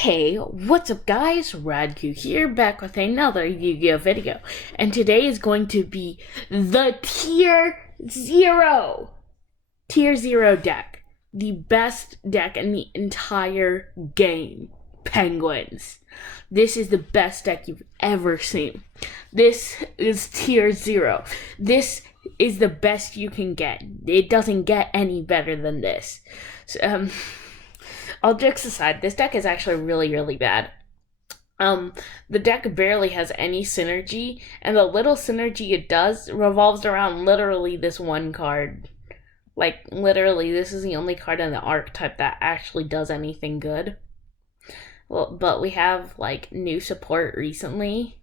Hey, what's up guys? Radku here, back with another Yu-Gi-Oh video. And today is going to be the Tier 0 deck. The best deck in the entire game. Penguins. This is the best deck you've ever seen. This is Tier 0. This is the best you can get. It doesn't get any better than this. All jokes aside, this deck is actually really, really bad. The deck barely has any synergy, and the little synergy it does revolves around literally this one card. Like, literally, this is the only card in the archetype that actually does anything good. Well, but we have, new support recently,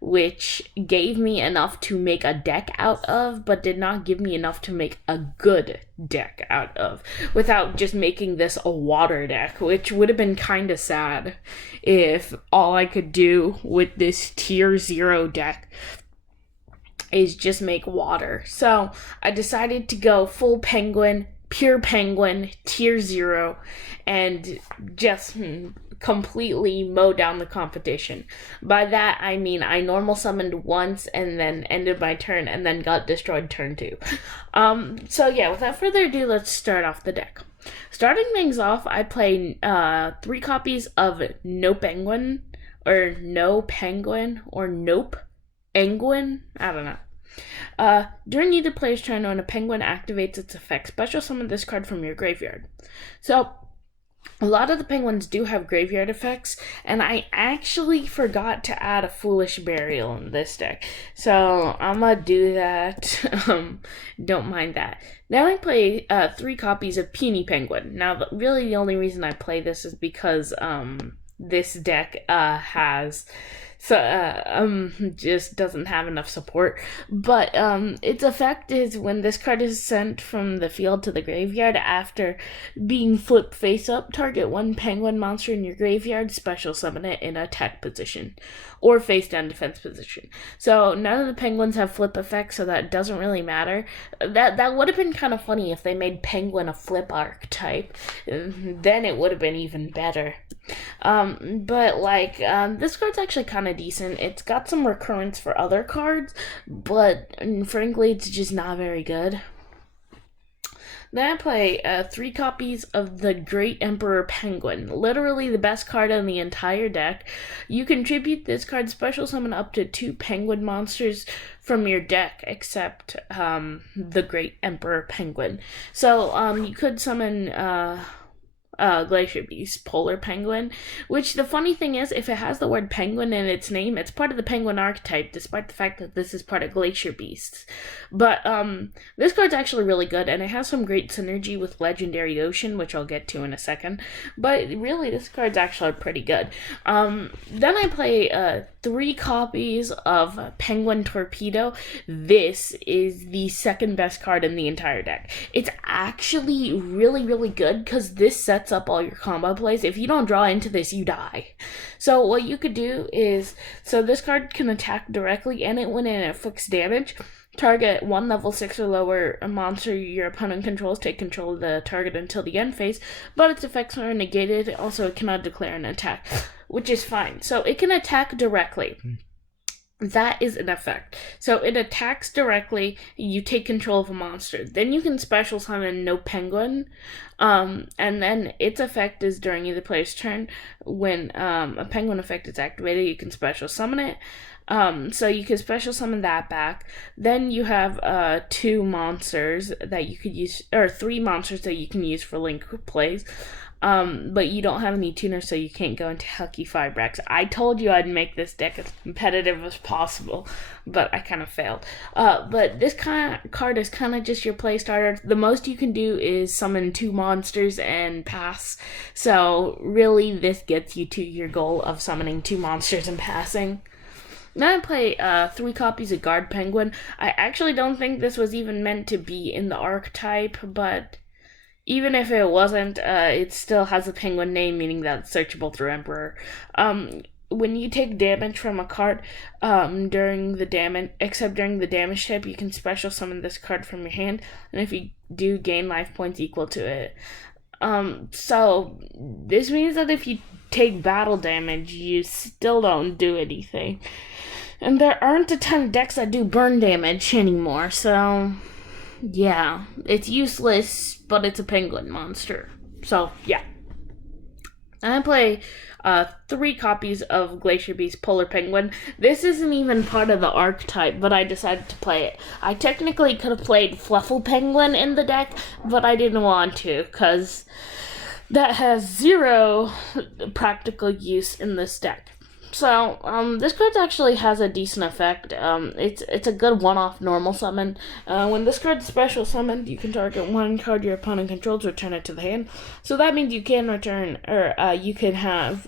which gave me enough to make a deck out of, but did not give me enough to make a good deck out of, without just making this a water deck, which would have been kind of sad if all I could do with this Tier 0 deck is just make water. So I decided to go full penguin, pure penguin, Tier 0, and just completely mow down the competition. By that, I mean I normal summoned once and then ended my turn and then got destroyed turn 2. So yeah, without further ado, let's start off the deck. Starting things off, I play 3 copies of Nope Penguin, or No Penguin, or Nope Penguin, I don't know. During either player's turn, when a penguin activates its effect, special summon this card from your graveyard. So, a lot of the penguins do have graveyard effects, and I actually forgot to add a Foolish Burial in this deck. So, I'm gonna do that. Don't mind that. Then I play 3 copies of Puny Penguin. Now, really the only reason I play this is because this deck just doesn't have enough support. But its effect is when this card is sent from the field to the graveyard after being flipped face up, target 1 penguin monster in your graveyard, special summon it in attack position or face down defense position. So none of the penguins have flip effects, so that doesn't really matter. That would have been kind of funny if they made penguin a flip archetype. Then it would have been even better. This card's actually kind of decent. It's got some recurrence for other cards, but frankly, it's just not very good. Then I play 3 copies of the Great Emperor Penguin, literally the best card in the entire deck. You contribute this card, special summon up to 2 penguin monsters from your deck, except the Great Emperor Penguin. So you could summon Glacier Beast, Polar Penguin, which the funny thing is, if it has the word penguin in its name, it's part of the penguin archetype, despite the fact that this is part of Glacier Beasts. But this card's actually really good, and it has some great synergy with Legendary Ocean, which I'll get to in a second. But really, this card's actually pretty good. Then I play 3 copies of Penguin Torpedo. This is the second best card in the entire deck. It's actually really, really good, because this sets up all your combo plays. If you don't draw into this, you die. So what you could do is, so this card can attack directly, and when it inflicts damage, target 1 level 6 or lower monster your opponent controls, take control of the target until the end phase, but its effects are negated. Also, it cannot declare an attack, which is fine. So it can attack directly. That is an effect. So it attacks directly, you take control of a monster. Then you can special summon No Penguin, and then its effect is during either player's turn. When a penguin effect is activated, you can special summon it. So you can special summon that back. Then you have 2 monsters that you could use, or 3 monsters that you can use for link plays. But you don't have any tuners, so you can't go into Hucky Fibrax. I told you I'd make this deck as competitive as possible, but I kind of failed. But this kind of card is kind of just your play starter. The most you can do is summon 2 monsters and pass. So really, this gets you to your goal of summoning 2 monsters and passing. Now I play 3 copies of Guard Penguin. I actually don't think this was even meant to be in the archetype, but even if it wasn't, it still has a penguin name, meaning that it's searchable through Emperor. When you take damage from a card, during the damage step, you can special summon this card from your hand, and if you do, gain life points equal to it. So this means that if you take battle damage, you still don't do anything. And there aren't a ton of decks that do burn damage anymore, so yeah, it's useless, but it's a penguin monster. So yeah. And I play 3 copies of Glacier Beast Polar Penguin. This isn't even part of the archetype, but I decided to play it. I technically could have played Fluffle Penguin in the deck, but I didn't want to, because that has 0 practical use in this deck. So, this card actually has a decent effect. It's a good one-off normal summon. When this card's special summoned, you can target 1 card your opponent controls, return it to the hand. So that means you can return, or you can have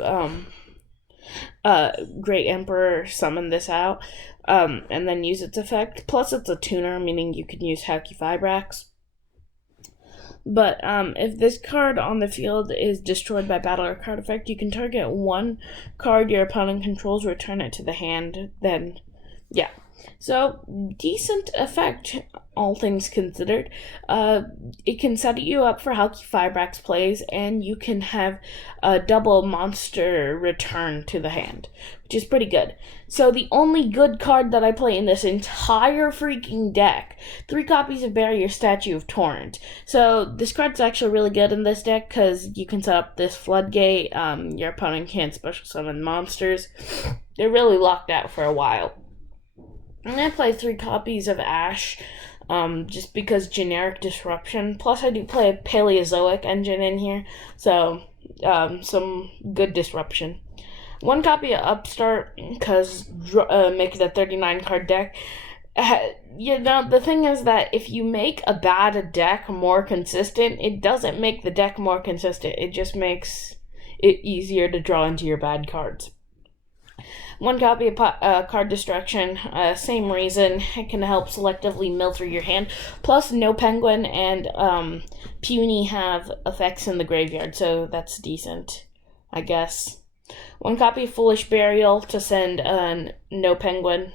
Great Emperor summon this out, and then use its effect. Plus, it's a tuner, meaning you can use Hacky Fibrax. But if this card on the field is destroyed by battle or card effect, you can target 1 card your opponent controls, return it to the hand, then, yeah. So, decent effect, all things considered. It can set you up for Hacky Fibrax plays, and you can have a double monster return to the hand, which is pretty good. So, the only good card that I play in this entire freaking deck, 3 copies of Barrier Statue of Torrent. So, this card's actually really good in this deck, because you can set up this Floodgate, your opponent can't special summon monsters. They're really locked out for a while. I'm going to play 3 copies of Ash, just because generic disruption. Plus, I do play a Paleozoic engine in here, so some good disruption. 1 copy of Upstart, because make it a 39-card deck. The thing is that if you make a bad deck more consistent, it doesn't make the deck more consistent. It just makes it easier to draw into your bad cards. 1 copy of Card Destruction, same reason. It can help selectively mill through your hand. Plus, no Penguin and Puny have effects in the graveyard, so that's decent, I guess. 1 copy of Foolish Burial to send no Penguin.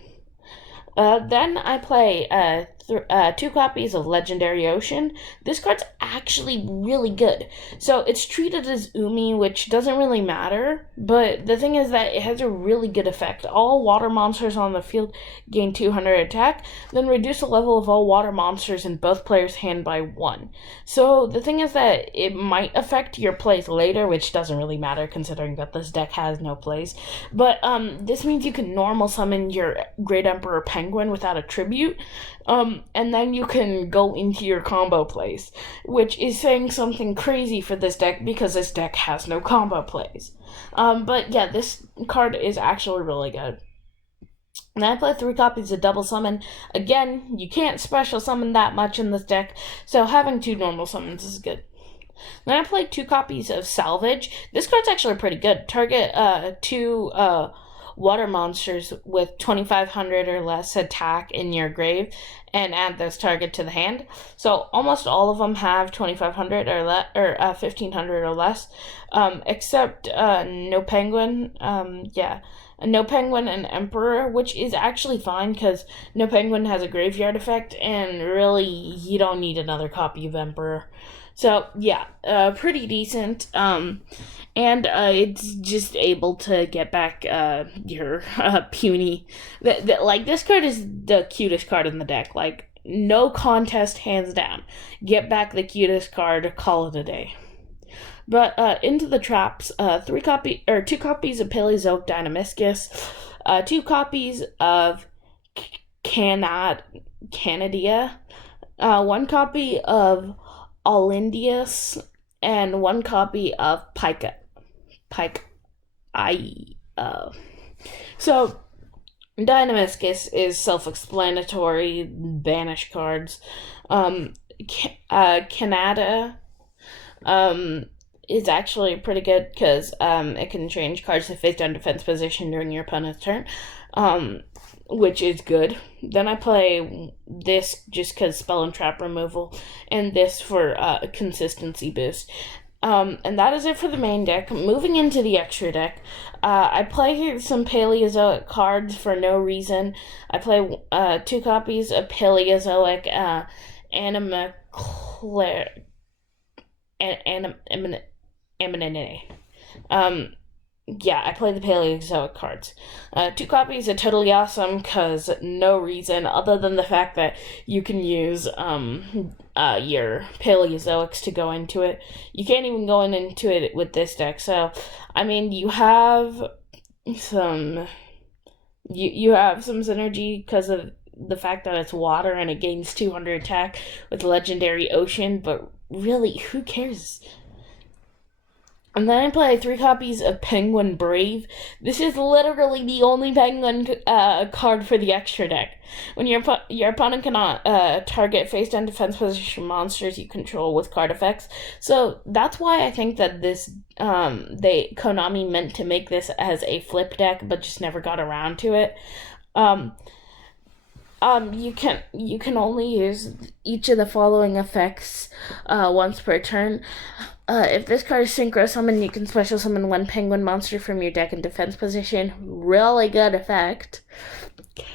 Then I play 2 copies of Legendary Ocean. This card's actually really good. So it's treated as Umi, which doesn't really matter, but the thing is that it has a really good effect. All water monsters on the field gain 200 attack, then reduce the level of all water monsters in both players' hand by 1. So the thing is that it might affect your plays later, which doesn't really matter considering that this deck has no plays. But this means you can normal summon your Great Emperor Penguin without a tribute. And then you can go into your combo plays, which is saying something crazy for this deck because this deck has no combo plays. But yeah, this card is actually really good. And I play 3 copies of Double Summon. Again, you can't special summon that much in this deck, so having 2 normal summons is good. Then I play 2 copies of Salvage. This card's actually pretty good. Target 2 water monsters with 2,500 or less attack in your grave and add this target to the hand. So almost all of them have 2,500 or 1,500 or less, except no Penguin. No Penguin and Emperor, which is actually fine because no Penguin has a graveyard effect, and really you don't need another copy of Emperor. So yeah, pretty decent. And it's just able to get back your Puny. Like, this card is the cutest card in the deck. Like, no contest, hands down. Get back the cutest card, call it a day. But into the traps, 2 copies of Paleozoic Dynamiscus, 2 copies of Canadia, 1 copy of Olindius, and 1 copy of Pike. So, Dynamiscus is self-explanatory, banish cards. Canada is actually pretty good because it can change cards to face down defense position during your opponent's turn, which is good. Then I play this just because spell and trap removal, and this for a consistency boost. And that is it for the main deck. Moving into the extra deck, I play some Paleozoic cards for no reason. I play 2 copies of Paleozoic Anemone. yeah, I play the Paleozoic cards. 2 copies are totally awesome because no reason other than the fact that you can use your Paleozoics to go into it. You can't even go into it with this deck. So, I mean, you have some you have some synergy because of the fact that it's water and it gains 200 attack with Legendary Ocean, but really, who cares? And then I play 3 copies of Penguin Brave. This is literally the only Penguin card for the extra deck. When your opponent cannot target face-down defense position monsters you control with card effects. So that's why I think that this Konami meant to make this as a flip deck, but just never got around to it. You can only use each of the following effects once per turn. If this card is synchro summon, you can special summon 1 penguin monster from your deck in defense position. Really good effect.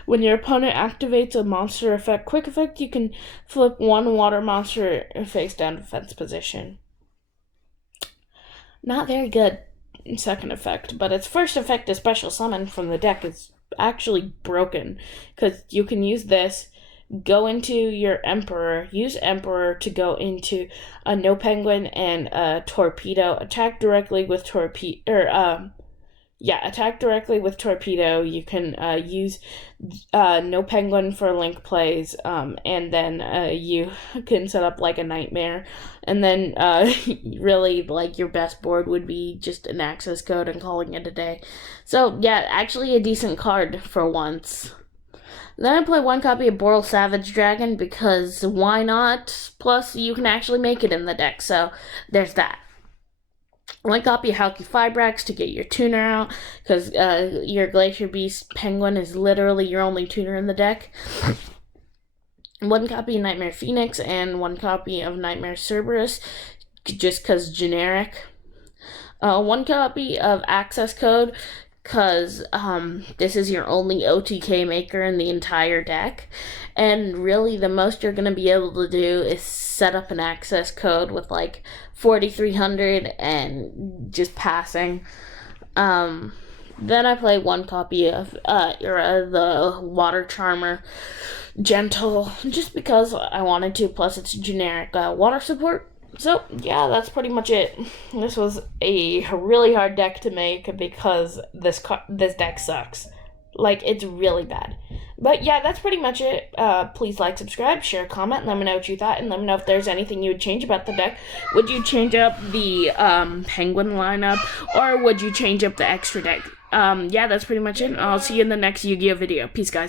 When your opponent activates a monster effect quick effect, you can flip 1 water monster face down defense position. Not very good second effect, but its first effect is special summon from the deck is actually broken because you can use this, go into your Emperor, use Emperor to go into a No Penguin and a Torpedo, attack directly with Torpedo, attack directly with Torpedo. You can use No Penguin for link plays, and then you can set up like a Nightmare, and then really like your best board would be just an access code and calling it a day. So yeah, actually a decent card for once. Then I play 1 copy of Boral Savage Dragon because why not? Plus, you can actually make it in the deck, so there's that. 1 copy of Halky Fibrax to get your tuner out because your Glacier Beast Penguin is literally your only tuner in the deck. 1 copy of Nightmare Phoenix and 1 copy of Nightmare Cerberus just because generic. 1 copy of Access Code because this is your only OTK maker in the entire deck, and really the most you're going to be able to do is set up an access code with like 4300 and just passing. Then I play 1 copy of the Water Charmer Gentle just because I wanted to, plus it's generic water support. So, yeah, that's pretty much it. This was a really hard deck to make because this deck sucks. Like, it's really bad. But, yeah, that's pretty much it. Please like, subscribe, share, comment, let me know what you thought, and let me know if there's anything you would change about the deck. Would you change up the Penguin lineup, or would you change up the extra deck? Yeah, that's pretty much it. I'll see you in the next Yu-Gi-Oh video. Peace, guys.